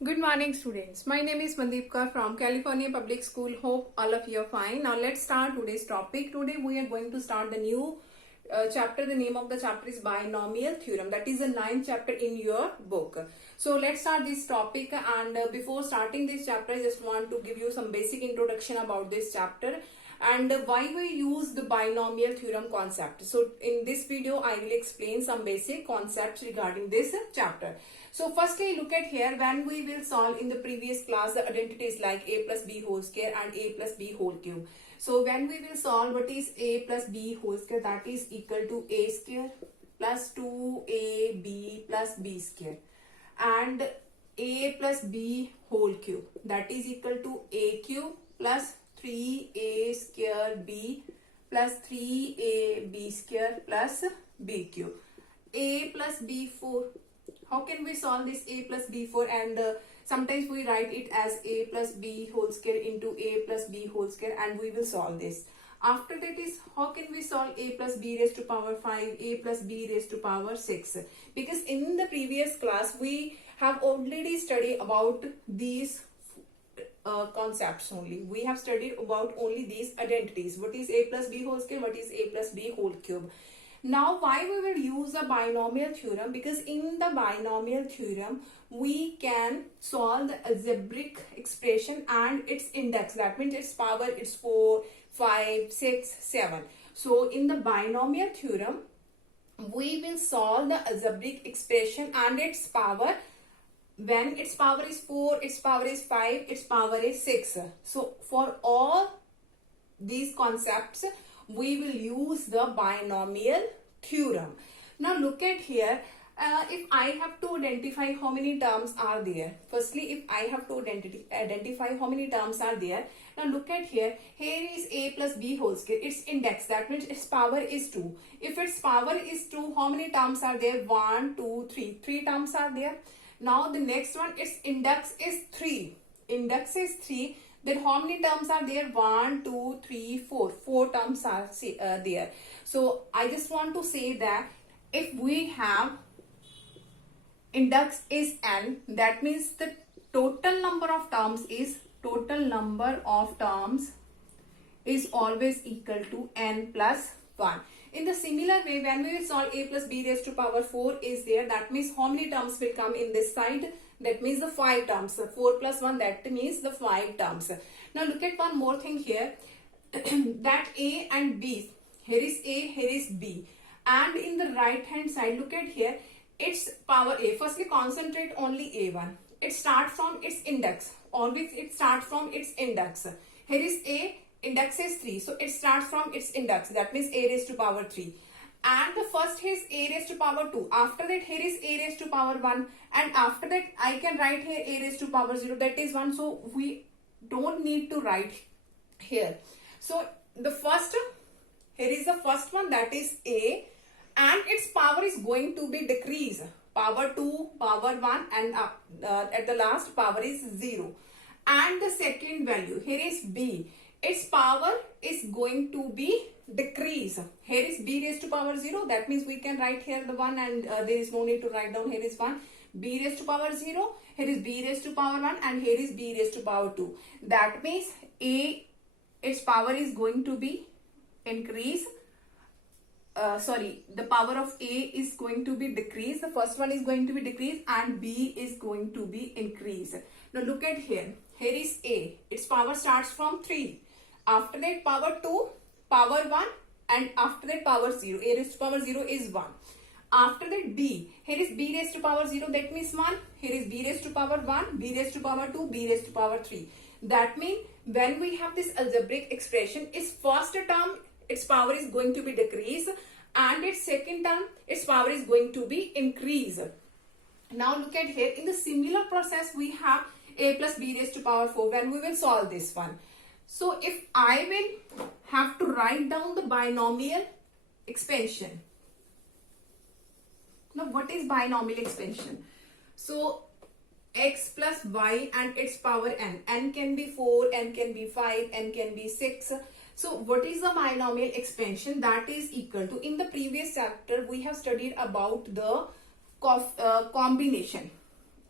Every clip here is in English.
Good morning, students. My name is Mandeep Kaur from California Public School. Hope all of you are fine. Now let's start today's topic. Today we are going to start the new chapter. The name of the chapter is Binomial Theorem. That is the 9th chapter in your book. So let's start this topic. And before starting this chapter, I just want to give you some basic introduction about this chapter and why we use the binomial theorem concept. So in this video, I will explain some basic concepts regarding this chapter. So firstly, look at here, when we will solve in the previous class the identities like a plus b whole square and a plus b whole cube. So when we will solve what is a plus b whole square, that is equal to a square plus 2ab plus b square, and a plus b whole cube, that is equal to a cube plus 3a square b plus 3ab square plus b cube. A plus b4, how can we solve this a plus b4? And sometimes we write it as a plus b whole square into a plus b whole square, and we will solve this. After that is, how can we solve a plus b raised to power 5, a plus b raised to power 6? Because in the previous class we have already studied about these concepts only. We have studied about only these identities. What is a plus b whole square? What is a plus b whole cube? Now, why we will use a binomial theorem? Because in the binomial theorem, we can solve the algebraic expression and its index. That means its power is 4, 5, 6, 7. So, in the binomial theorem, we will solve the algebraic expression and its power when its power is 4, its power is 5, its power is 6. So, for all these concepts, we will use the binomial theorem. Now look at here, if I have to identify how many terms are there. Firstly, if I have to identify how many terms are there. Now look at here, here is a plus b whole square, its index, that means its power is 2. If its power is 2, how many terms are there? 1, 2, 3. 3 terms are there. Now the next one, its index is 3. Index is 3. Then how many terms are there? 1, 2, 3, 4. 4 terms are there. So I just want to say that if we have index is n, that means the total number of terms is always equal to n plus 1. In the similar way, when we will solve a plus b raised to power 4 is there, that means how many terms will come in this side? That means the 5 terms. 4 plus 1, that means the 5 terms. Now look at one more thing here. That a and b, here is a, here is b. And in the right hand side, look at here, its power a. Firstly, concentrate only a1. It starts from its index. Always it starts from its index. Here is a, index is 3. So it starts from its index. That means a raised to power 3. And the first is a raised to power 2. After that, here is a raised to power 1. And after that, I can write here a raised to power 0. That is 1. So we don't need to write here. So the first, here is the first one, that is a. And its power is going to be decreased. Power 2, power 1, and at the last power is 0. And the second value, here is b. Its power is going to be decrease. Here is b raised to power 0. That means we can write here the 1, and there is no need to write down. Here is 1. B raised to power 0. Here is b raised to power 1, and here is b raised to power 2. That means a, its power is going to be increase. The power of a is going to be decreased. The first one is going to be decreased and b is going to be increased. Now look at here. Here is a. Its power starts from 3. After that, power 2, power 1, and after that, power 0. A raised to power 0 is 1. After that, b. Here is b raised to power 0. That means 1. Here is b raised to power 1, b raised to power 2, b raised to power 3. That means when we have this algebraic expression, its first term, its power is going to be decreased, and its second term, its power is going to be increased. Now look at here. In the similar process, we have a plus b raised to power 4 when we will solve this one. So if I will have to write down the binomial expansion. Now what is binomial expansion? So x plus y and its power n. N can be 4, n can be 5, n can be 6. So what is the binomial expansion? That is equal to, in the previous chapter we have studied about the combination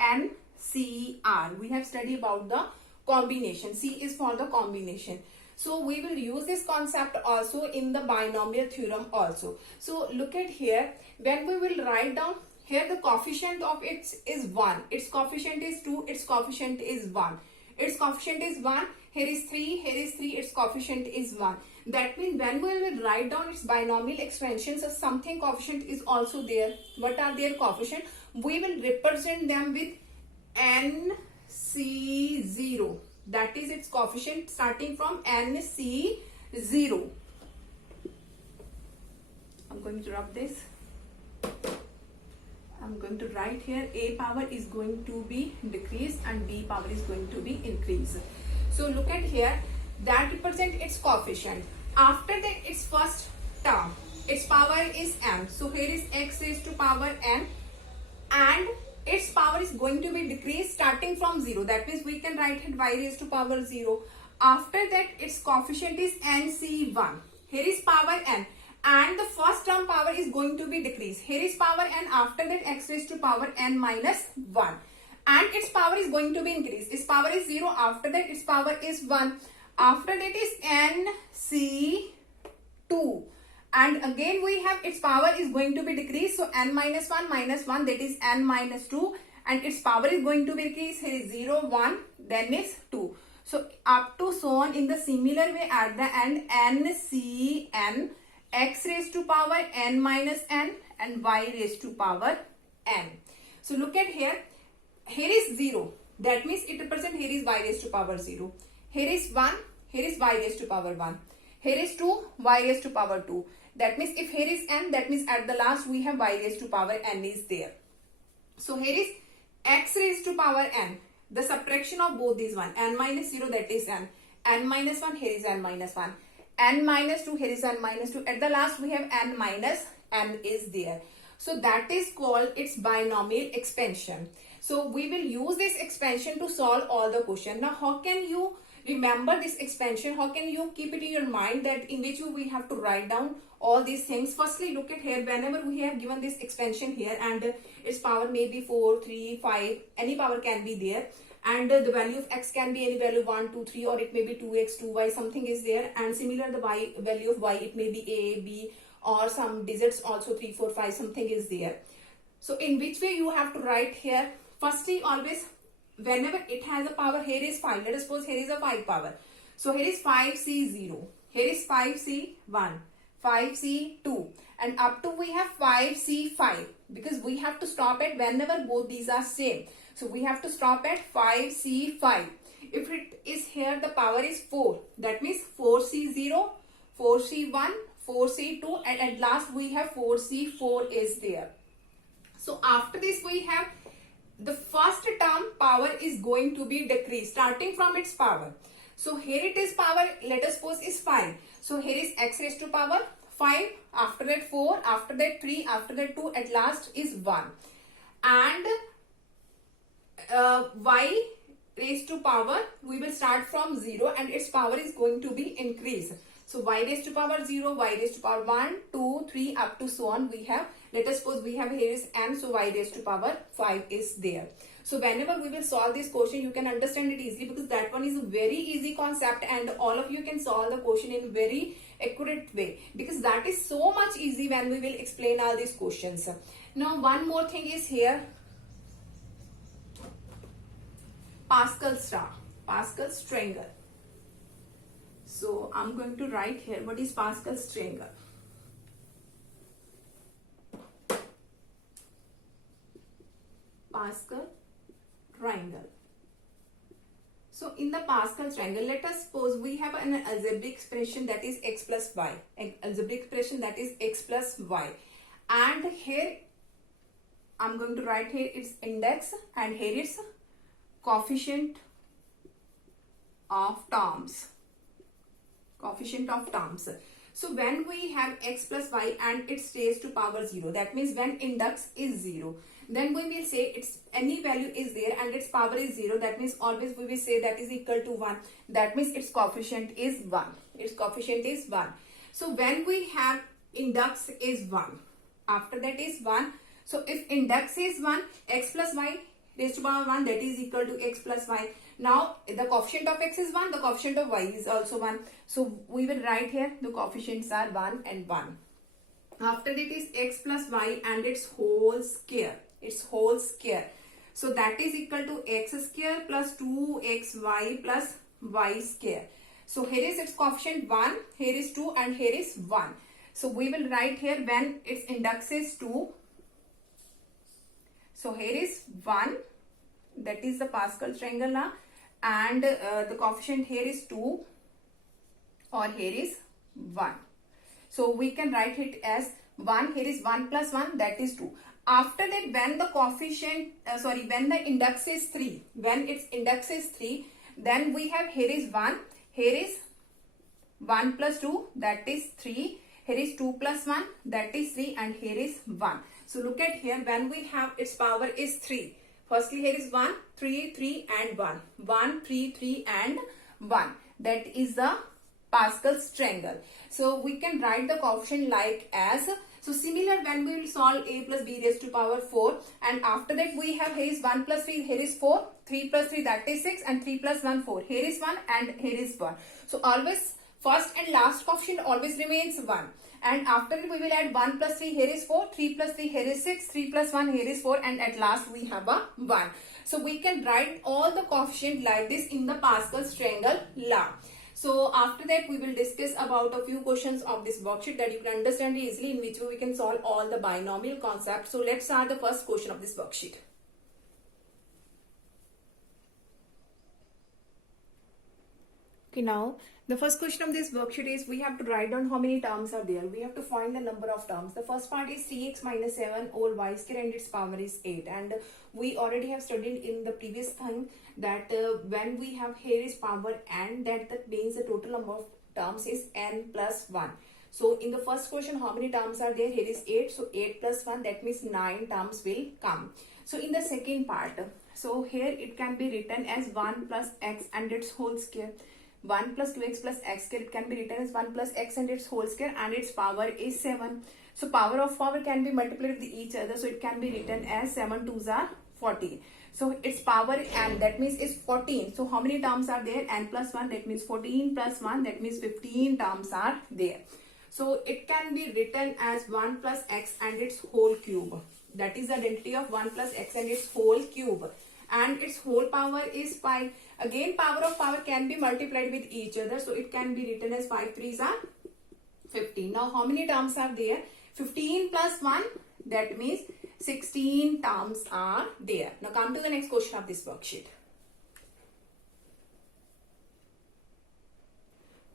n CR. We have studied about the combination. C is for the combination. So we will use this concept also in the binomial theorem also. So look at here, when we will write down here, the coefficient of it is 1, its coefficient is 2, its coefficient is 1, its coefficient is 1, here is 3, here is 3, its coefficient is 1. That means when we will write down its binomial expansions, so something coefficient is also there. What are their coefficient? We will represent them with NC0. That is its coefficient starting from NC0. I'm going to rub this. I'm going to write here A power is going to be decreased and B power is going to be increased. So look at here, that represents its coefficient. After that, its first term, its power is m. So here is x raised to power n, and its power is going to be decreased starting from 0. That means we can write it y raised to power 0. After that, its coefficient is nc1. Here is power n, and the first term power is going to be decreased. Here is power n, after that x raised to power n minus 1. And its power is going to be increased. Its power is 0. After that, its power is 1. After that is nc2. And again we have its power is going to be decreased. So n minus 1 minus 1, that is n minus 2. And its power is going to be decreased. Here is 0, 1, then is 2. So up to so on in the similar way at the end, ncn, x raised to power n minus n and y raised to power n. So look at here. Here is 0. That means it represents here is y raised to power 0. Here is 1. Here is y raised to power 1. Here is 2. Y raised to power 2. That means if here is n, that means at the last we have y raised to power n is there. So here is x raised to power n. The subtraction of both these one. N minus 0, that is n. N minus 1, here is n minus 1. N minus 2, here is n minus 2. At the last we have n minus n is there. So that is called its binomial expansion. So we will use this expansion to solve all the question. Now how can you remember this expansion? How can you keep it in your mind that in which we have to write down all these things? Firstly, look at here, whenever we have given this expansion here and its power may be 4, 3, 5, any power can be there. And the value of x can be any value 1, 2, 3, or it may be 2x, 2y, something is there. And similar the y value of y, it may be a, b, or some digits also 3, 4, 5, something is there. So in which way you have to write here? Firstly, always whenever it has a power, here is 5. Let us suppose here is a 5 power. So here is 5c0. Here is 5c1, 5c2, and up to we have 5c5, because we have to stop at whenever both these are same. So we have to stop at 5c5. If it is here, the power is 4. That means 4c0, 4c1, 4c2, and at last we have 4c4 is there. So after this we have the first term power is going to be decreased starting from its power. So here it is power, let us suppose is 5. So here is x raised to power 5, after that 4, after that 3, after that 2, at last is 1. And y raised to power, we will start from 0 and its power is going to be increased. So y raised to power 0, y raised to power 1, 2, 3, up to so on we have. Let us suppose we have here is n, so y raised to power 5 is there. So whenever we will solve this question, you can understand it easily, because that one is a very easy concept and all of you can solve the question in very accurate way, because that is so much easy when we will explain all these questions. Now one more thing is here, Pascal's triangle. So I'm going to write here what is Pascal's triangle. Pascal triangle. So in the Pascal triangle, let us suppose we have an algebraic expression that is x plus y. An algebraic expression that is x plus y. And here I'm going to write here its index and here is coefficient of terms. Coefficient of terms. So when we have x plus y and it's raised to power 0, that means when index is 0, then we will say it's any value is there and its power is 0. That means always we will say that is equal to 1. That means its coefficient is 1. Its coefficient is 1. So when we have index is 1, after that is 1. So if index is 1, x plus y raised to power 1, that is equal to x plus y. Now the coefficient of x is 1, the coefficient of y is also 1. So we will write here the coefficients are 1 and 1. After that is x plus y and its whole square. Its whole square. So that is equal to x square plus 2xy plus y square. So here is its coefficient 1, here is 2 and here is 1. So we will write here when its index is 2. So here is 1, that is the Pascal's triangle now, and the coefficient here is 2 or here is 1. So we can write it as 1, here is 1 plus 1, that is 2. After that, when the coefficient, when the index is 3, when its index is 3, then we have here is 1, here is 1 plus 2, that is 3, here is 2 plus 1, that is 3, and here is 1. So look at here, when we have its power is 3. Firstly, here is 1, 3, 3 and 1. 1, 3, 3 and 1. That is the Pascal's triangle. So we can write the coefficient like as, so similar when we will solve a plus b raised to power 4, and after that we have here is 1 plus 3, here is 4, 3 plus 3 that is 6, and 3 plus 1 4. Here is 1 and here is 1. So always first and last coefficient always remains 1. And after it we will add 1 plus 3, here is 4, 3 plus 3, here is 6, 3 plus 1, here is 4, and at last we have a 1. So we can write all the coefficient like this in the Pascal's triangle law. So after that we will discuss about a few questions of this worksheet that you can understand easily, in which way we can solve all the binomial concepts. So let's start the first question of this worksheet. Okay, now the first question of this worksheet is we have to write down how many terms are there. We have to find the number of terms. The first part is 3x minus 7 over y square and its power is 8. And we already have studied in the previous time that when we have here is power n, that means the total number of terms is n plus 1. So in the first question, how many terms are there? Here is 8. So 8 plus 1, that means 9 terms will come. So in the second part, so here it can be written as 1 plus x and its whole square. 1 plus 2x plus x square, it can be written as 1 plus x and its whole square, and its power is 7. So power of power can be multiplied with each other, so it can be written as 7 2s are 14. So its power n, that means is 14. So how many terms are there? N plus 1, that means 14 plus 1, that means 15 terms are there. So it can be written as 1 plus x and its whole cube. That is the identity of 1 plus x and its whole cube. And its whole power is 5. Again, power of power can be multiplied with each other, so it can be written as 5 3s are 15. Now how many terms are there? 15 plus 1, that means 16 terms are there. Now come to the next question of this worksheet.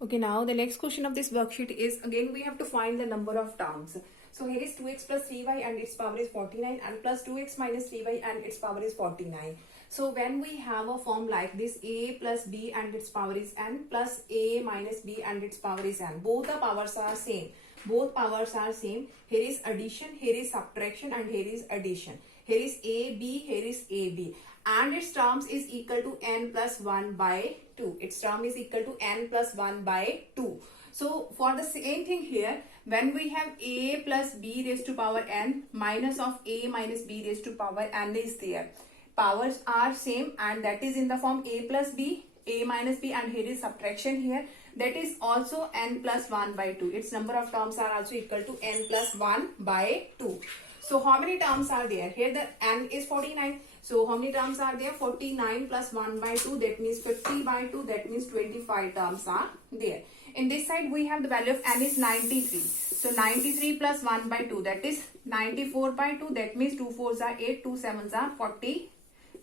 Okay, now the next question of this worksheet is, again we have to find the number of terms. So here is 2x plus 3y and its power is 49, and plus 2x minus 3y and its power is 49. So when we have a form like this, a plus b and its power is n, plus a minus b and its power is n. Both the powers are same. Both powers are same. Here is addition, here is subtraction, and here is addition. Here is ab, here is ab. And its terms is equal to n plus 1 by 2. Its term is equal to n plus 1 by 2. So for the same thing here, when we have a plus b raised to power n, minus of a minus b raised to power n is there. Powers are same, and that is in the form a plus b, a minus b, and here is subtraction here. That is also n plus 1 by 2. Its number of terms are also equal to n plus 1 by 2. So how many terms are there? Here the n is 49. So how many terms are there? 49 plus 1 by 2, that means 50 by 2, that means 25 terms are there. In this side we have the value of n is 93. So 93 plus 1 by 2, that is 94 by 2, that means 2 4s are 8, 2 7s are 40,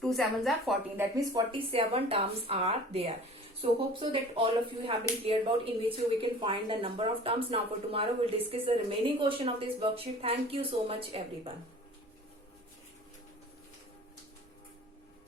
2 7s are 14, that means 47 terms are there. So hope so that all of you have been clear about in which way we can find the number of terms. Now for tomorrow we'll discuss the remaining question of this worksheet. Thank you so much everyone.